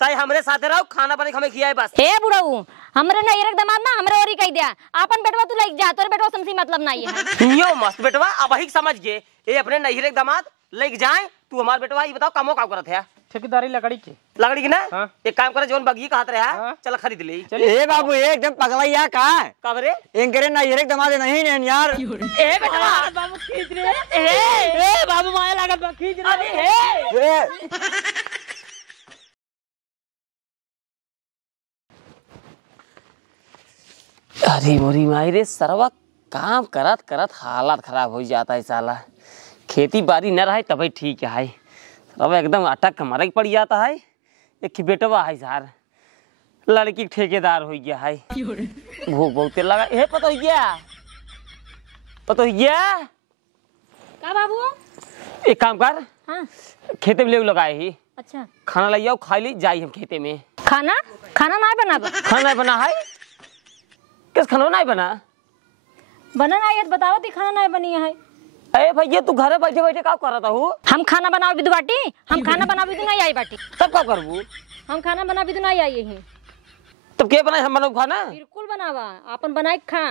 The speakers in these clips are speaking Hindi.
ताई हमरे साथे रहो, खाना बने हमें खियाए बस। हे बुढ़ऊ, हमरे ना एक दमाद ना हमरे ओरी कह दिया, अपन बेटवा तू लेके जा, तोरे बेटवा समझी मतलब नहीं है। यो मस्त बेटवा, अब ही समझ गए, ये अपने नहिरे दामाद लेके जाए। तू हमार बेटवा ये बताओ कामो काम करत है? ठेकेदारी लकड़ी की। लकड़ी की ना? हाँ। एक काम करे, जोन बगी कहत रहा हाँ। चल खरीद ले। ए बाबू एकदम पगलैया का कब रे? इनकरे ना ये दमाद नहीं ने यार। ए बेटवा बाबू खींच रे। ए बाबू माया लागत बा, खींच रे। अरे हे अरे मोरी माई रे, सरवा काम करत करत हालत खराब हो जाता है साला। खेती बाड़ी न रहे तभी ठीक है, अब एकदम अटक मरक पड़ जाता है। एक बेटवा है सार, लड़की ठेकेदार हो गया है, भूख बहुत लगा। हे पता हो गया, पता हो गया का बाबू? एक काम कर, हाँ खेते में ले लगाए ही, अच्छा खाना ले आओ, खा ली जाई हम खेते में। खाना खाना नहीं बना? खाना नहीं बना है? किस खाना नहीं बना? बना नहीं है तो बताओ, ती खाना नहीं बनी है। अरे भैया तू घर बैठे बैठे क्या कर रहा हूँ? हम खाना बनाओ भी बाटी, हम खाना बनाओ भी नहीं आई बाटी। तब क्या करबू? हम खाना बना भी नहीं आई है। तब क्या बनाए हम बनाओ खाना? बिल्कुल बनावा, अपन बनाए खा।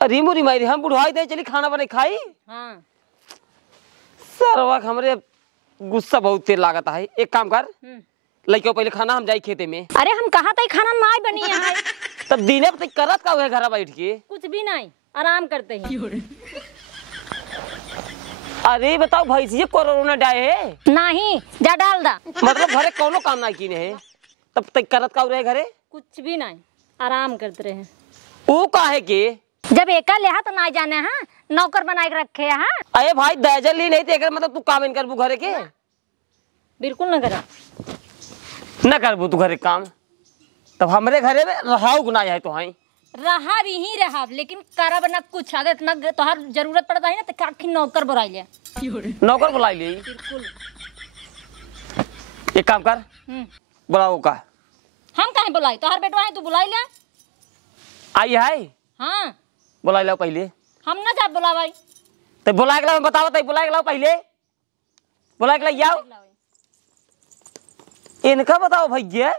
अरे मोरी मारी, हम बुढ़ाई दे चली खाना बने खाई। हाँ सरवा हमरे गुस्सा बहुत तेज लागत है। एक काम कर, लइको पहले खाना हम जाई खेते में। अरे हम कहा था खाना नहीं बनी है। तब दिने पे करत का हुए घर बैठ के? कुछ भी नहीं, आराम करते हैं। अरे बताओ भैंसिया कोरोना डाले है? नहीं जा डाल दा। मतलब घरे कोनो काम नहीं कीने है, तब तक करत का रहे घरे? कुछ भी नहीं, आराम करते रहे। वो काहे के? जब एका लेहा तो ना जाने, हाँ नौकर बना के रखे है। हाँ अरे भाई दर्जन ली नहीं थे, मतलब तू काम इन करबू घरे के? बिल्कुल न करा। न करबू तू घरे काम, तब हमरे घरे में रहाऊ गुना है तो हाई रहा भी ही रहा, लेकिन करब न कुछ। अगर इतना तोहर जरूरत पड़ता है ना तो काखी नौकर बुलाई ले। नौकर बुलाई ले? बिल्कुल। एक काम कर, बुलाओ का। हम काहे बुलाई? तोहर बेटवा है, तू बुलाई ले। आई है? हाँ बुलाई लो पहले। हम ना जा बुलावाई। तो बुला के लाओ, बताओ तो बुला के लाओ पहले, बुला के लाओ। इनका बताओ भैया,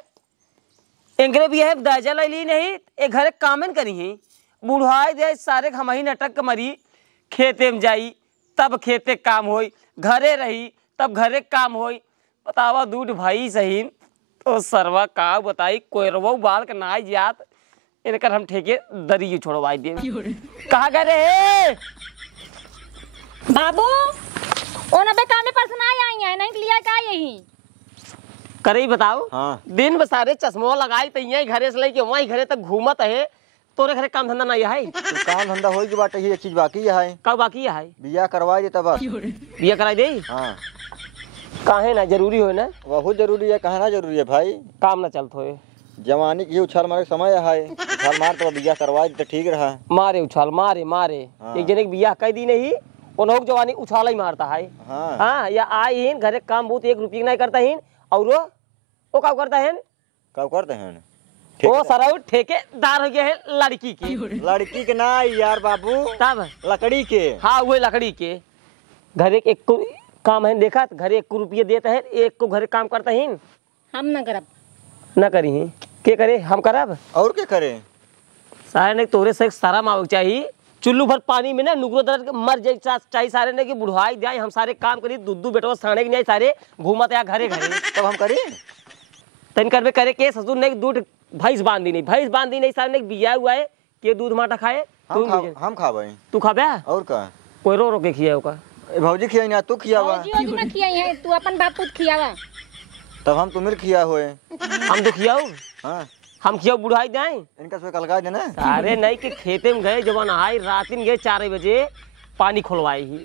इनके भी है दर्जा ले ली नहीं, एक घरे कामन करी है, बुढ़ाई दे सारे हम ही नटक मरी। खेते में जाई तब खेते काम होई, घरे रही तब घरे काम होई। बतावा दूध भाई सही तो सरवा का बताई, कोयरवो बाल के ना जात, इनकर हम ठेके दरी छोड़वाई दे। कहाँ गए रे बाबू? ओ नबे काम में पर्सन आई है, नहीं लिया का यही करे बताओ। हाँ। दिन में सारे चश्मो लगाई तो यही घरे से लेके वहीं घरे तक घूमत है, तोरे घरे काम धंधा नहीं है? तो काम धंधा होई के बाटे, एक चीज बाकी है। कब बाकी है? बिया करवाई दे तब। बिया कराई दे? हाँ काहे ना, जरूरी हो ना? बहुत जरूरी है। कहना जरूरी है भाई, काम ना चलत हो। जवानी की उछाल मारे समय है, उछाल मार तो बिया करवाई दे तो ठीक रहा। मारे उछाल मारे मारे। हाँ। एक जने बिया कह दी नहीं, उन्होंने जवानी उछाल ही मारता है। हाँ हाँ, या आई हिन घरे काम बहुत, 1 रुपये नहीं करता हिन, और वो काम करता है, कब करते हैं? वो सारा ठेकेदार हो गया है लड़की की। लड़की के ना यार बाबू, तब लकड़ी के। हाँ वो लकड़ी के। घरे एक को काम है, देखा घरे 1 रुपये देता है, एक को घरे काम करता है। हम न करब। न करी के करे, हम करब और क्या करे? सारे ने तोरे से सारा मांग चाहिए, चुल्लू भर पानी में ना नुगरो दर्द मर जाए चाहिए सारे ने, कि बुढ़ाई जाए हम सारे काम करी, दूध बेटवा साढ़े नहीं सारे घूमत या घरे घरे। तब हम करी तन करबे करे के ससुर ने दूध भैंस बांधी नहीं सारे ने बिया हुआ है के दूध माटा खाए। हम खावे। तू खाबे? और का कोई रो के खिया होगा? भौजी खिया ना, तू खियावा। भौजी ना खियाई है, तू अपन बाप पुत खियावा। तब हम तुम्हें खिया हुए। हम तो खियाऊ। हाँ हम खियाऊ बुढ़ाई जाए इनका सो कलगा देना। अरे नहीं कि खेते में गए, जब नहाई रातिन गए 4 बजे पानी खोलवाई ही।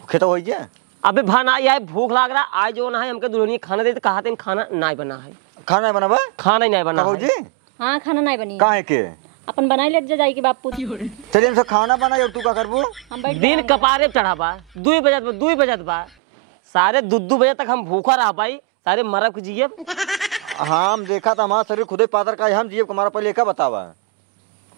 खेता हो गया। अबे भान आई है, भूख लाग रहा, आज जो ना है हमके दुल्हनी खाना दे, तो कहा खाना नहीं बना है। खाना बनावा? खाना ही नहीं बना भौजी। हाँ खाना नहीं बनी। काहे के? अपन बनाई ले जाई के बाप पुत। चलिए हम सब खाना बनाई, और तू का करबू? हम बैठ दिन कपारे चढ़ाबा 2 बजत बा सारे 2 बजे तक हम भूखा रह पाई, सारे मरब जिये। हम देखा था हमारा शरीर खुदे पातर का है, हम जिये हमारा पहले का बतावा।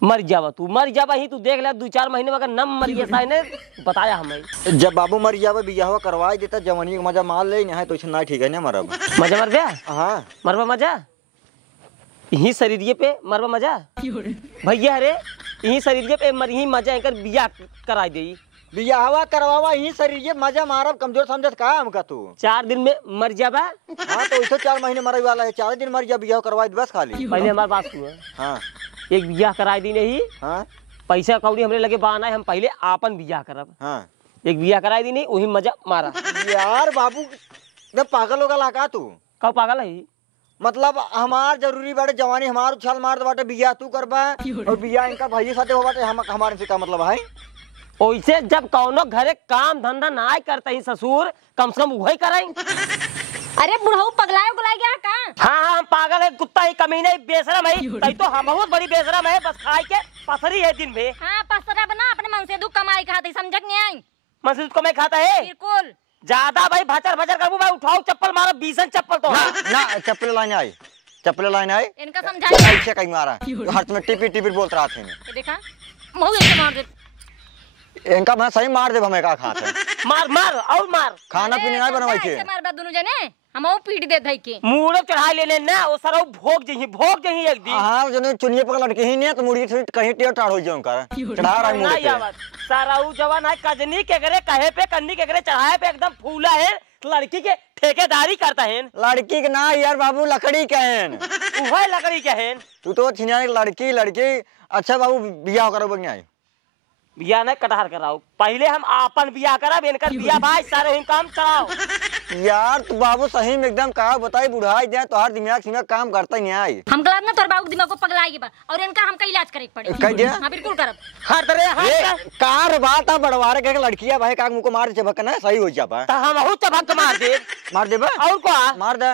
मर जावा तू, मर जावा ही तू, देख ले 2-4 महीने में अगर न मर गया साई ने बताया हमें। जब बाबू मर जावे बियाह करवा देता जवानी का मजा मार ले नहीं तो ना ठीक है ना मरब। मजा मर गया। हाँ मरवा मजा यही शरीर पे मरवा मजा भैया अरे यही शरीर पे मर ही मजा एकर बियाह कराई दे। बियाहवा करवावा यही शरीर मजा मारब कमजोर समझत का हमका तू। 4 दिन में मर जावा। हाँ तो इसे 4 महीने मरे वाला है, 4 दिन मर जा बियाह करवा बस खाली। पहले हमारे पास हुआ हाँ एक बियाह कराई दी नहीं। हाँ पैसा कौड़ी हमरे लगे बहाना है, हम पहले आपन बियाह करब। हाँ एक बियाह कराई दी नहीं वही मजा मारा। यार बाबू जब पागल होगा लाका तू। कब पागल है मतलब हमार जरूरी बाटे जवानी हमार उछाल मार बाटे बियाह तू करबा और बियाह इनका भाई साथे हो बाटे हमारे से का मतलब है। ओइसे जब कौनो घरे काम धंधा ना करते ही ससुर कम से कम वही कराई। अरे बुढ़ऊ पगलाए उगलाए गया का? हाँ हम पागल है, कुत्ता ही कमीने बेशरम है। तई तो हम बहुत बड़ी बेशरम है, बस खाई के पसरी है दिन में। हाँ पसरा बना अपने मन से दुख कमाई खाती समझक नहीं आई। मस्जिद को मैं खाता है बिल्कुल ज्यादा भाई भचर भचर करूँ मैं उठाऊ चप्पल मारो 20 चप्पल तो ना चप्पल लाइन आई चप्पल लाइन आई इनका समझाइए। ऐसे कहीं मारा हाथ में टिपी टिपी बोलते रहा थे। ये देखा मुंह ऐसे मार दे। इनका मैं सही मार दे हमें का खाते मार मार और मार खाना पीने नहीं बनवाई ऐसे थे। मार बा दोनों जने हम पीट दे थई के मुड़े चढ़ा लेने ना वो सारा भोग जही एक दिन। हाँ जो चुनिए पकड़ लड़के ही नहीं तो मुड़ी से कहीं टेढ़ टाढ़ हो जाऊं कर चढ़ा रहा है मुड़ी नहीं पे। आवत सारा ऊ जवान है कजनी के करे कहे पे कन्नी के करे चढ़ाए पे एकदम फूला है, लड़की के ठेकेदारी करता है। लड़की के ना यार बाबू लकड़ी कहन वह लकड़ी के है। तू तो छिनिया लड़की लड़की। अच्छा बाबू बियाह करो बगने आई बिया नहीं कटहर कराओ, पहले हम आपन बिया करब इनकर बिया भाई सारे हम काम चलाओ। यार तू बाबू सही में एकदम कहा बताई बुढ़ाई दे तो हर दिमाग सिमाग काम करता ही नहीं आई। हम गलत ना तोर बाबू दिमाग को पगलाएगी बा और इनका हमका इलाज करे पड़े। कह दिया हां बिल्कुल करब। हर तरह ये हर कार बात है बड़वारे के लड़कियां भाई का मुंह को मार चबक ना सही हो जापा तो हम हूं चबक मार दे मार दे बा और को मार दे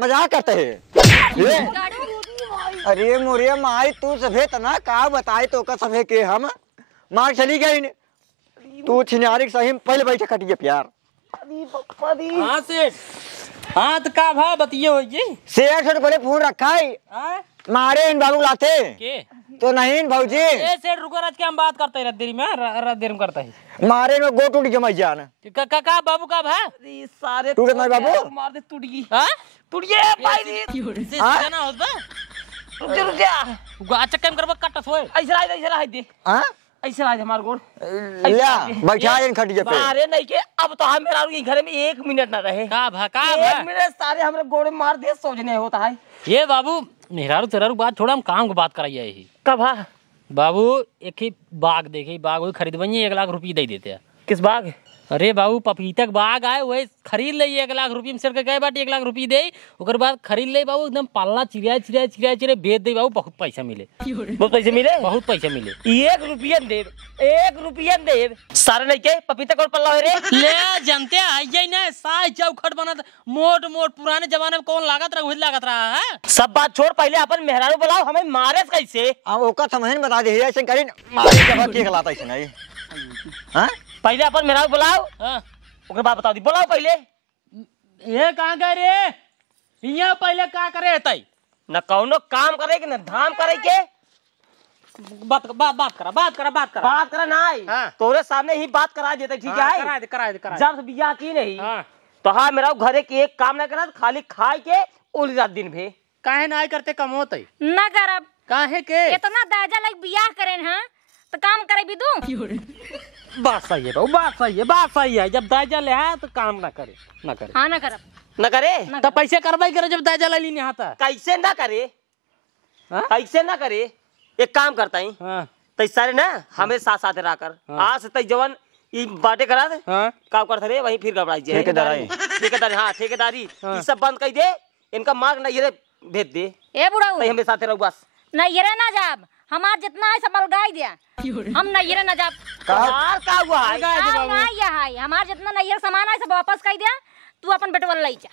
मजाक करते है। अरे मोरिया माई तू सभे तना का बताई तो का सभे के हम मार चली गई तू छिनारी सही पहले बैठे खटिए प्यार। हाँ सेठ हाँ तो का भाव बतिये हो जी शेर से पहले फोन रखा है मारे इन बाबू लाते के तो नहीं भाजी ए सेठ रुको राज के हम बात करते हैं देरी में रात देर में करता है मारे में गो टूट जमाई जान का बाबू का भा सारे टूटे नहीं बाबू मार दे टूट गई हां टूट गया भाई से हाँ? जाना होत बा रुक जा अच्छा काम करबा कटस होए ऐसा रह दे हां ऐसे आज हमारे गोड़ ल्या बैठा इन खटिए पे। अरे नहीं के अब तो हम मेरा घर में 1 मिनट ना रहे का भा 1 मिनट सारे हमारे गोड़ में मार दिए सोचने होता है। ये बाबू मेहरारू तेरारू बात छोड़ा हम काम की बात कराइए ही कब हाँ बाबू एक ही बाग देखे बाग वही खरीद बनिए 1 लाख रुपये दे देते हैं। किस बाग अरे बाबू पपीता बाग आए वही खरीद ले 1 लाख रुपये में सर के गए बाटे 1 लाख रुपये दे ओकर बाद खरीद ले बाबू एकदम पालना चिड़िया बेच दे बाबू बहुत पैसा मिले बहुत पैसे मिले बहुत पैसा मिले 1 रुपया दे सारे नहीं के पपीता कौन पल्ला रे ले जानते हैं ये ना साई चौखट बनत मोट पुराने जमाने में कौन लागत रहा वही लागत रहा है। सब बात छोड़ पहले अपन मेहरारू बुलाओ हमें मारे कैसे अब ओका समझ बता दे ऐसे करी मारे जब के खलाता ऐसे नहीं हां पहले अपन मेहरारू बुलाओ हाँ ओकर बाद बता दी बुलाओ पहले ये कहाँ गए रे यहाँ पहले का करे तई न कौनो काम करे के न धाम करे के बात करा ना हाँ। तोरे सामने ही बात करा देते ठीक है करा दे जब बियाह की नहीं हाँ तो हाँ मेरा घरे के एक काम ना करा खाली खाए के उल रात दिन भे काहे ना करते कम होते ना करब काहे के इतना दाजा लग बियाह करेन हां तो काम करे भी दू। बात सही है बाबू बात सही है जब दाजा ले है तो काम ना करे हां ना करब न करे तो पैसे करवाई करे जब दाजा ले ली आता कैसे ना करे हाँ? कैसे ना करे एक काम करता ही हाँ तई सारे ना हमें साथ साथ रहकर हाँ। आज से तई जवन ई बाटे करा दे हाँ काम करते रहे वहीं फिर घबराई जाए ठेकेदारी हाँ ठेकेदारी हाँ। ये सब बंद कर दे इनका मार्ग ना ये भेज दे ए बुढ़ऊ तई हमें साथ रहो बस नैयरे ना जाब हमार जितना है सब अलगाई दिया हम नैयरे ना जाब यार का हुआ है ना है हमार जितना नैयर सामान है सब वापस कर दिया तू अपन बेटवा ले जा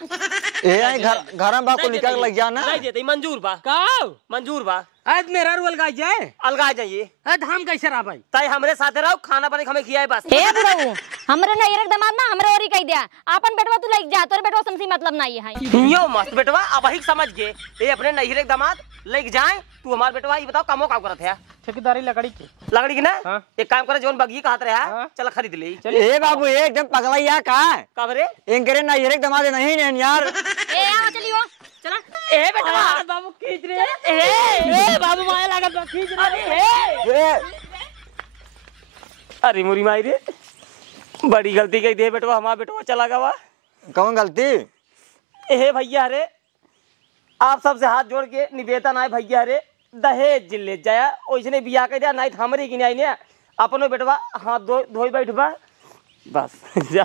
ए घर में बा को निकल लग जाना नहीं देते मंजूर बा का मंजूर बा आज मेरा रुअल गाय जाए अलगा जाइए आज हम कैसे रहा भाई ताई हमरे साथे रहो खाना बने हमें खियाए बस हे बुढ़ऊ हमरे ना एक दमाद ना हमरे ओरी कह दिया अपन बेटवा तू लग जा तोरे बेटवा समसी मतलब नहीं है यो मस्त बेटवा अब ही समझ गए ये अपने नहीरे दामाद लेके जाए तू हमार बेटवा ये बताओ कामो काम करत है ठेकेदारी लकड़ी की लकड़ी की ना हाँ। एक काम करे जोन बगी कहत रहा हाँ। चल खरीद ले ए बाबू ये एकदम पगलैया का है कब रे इनकरे ना ये दमाद नहीं ने यार ए आओ चलियो चला ए बेटवा बाबू खींच रे ए बाबू माया लागत बा, खींच रे अरे मुरी माई रे बड़ी गलती कही दे बेटवा हमारा बेटवा चला गवा कौन गलती ए भैया रे आप सबसे हाथ जोड़ के निवेदन आए भैया रे दहेज ले जाया ओइसने बियाह कर दिया नहीं हमरे की नहीं ने अपनो बेटवा हाथ धोई बैठबा बस जा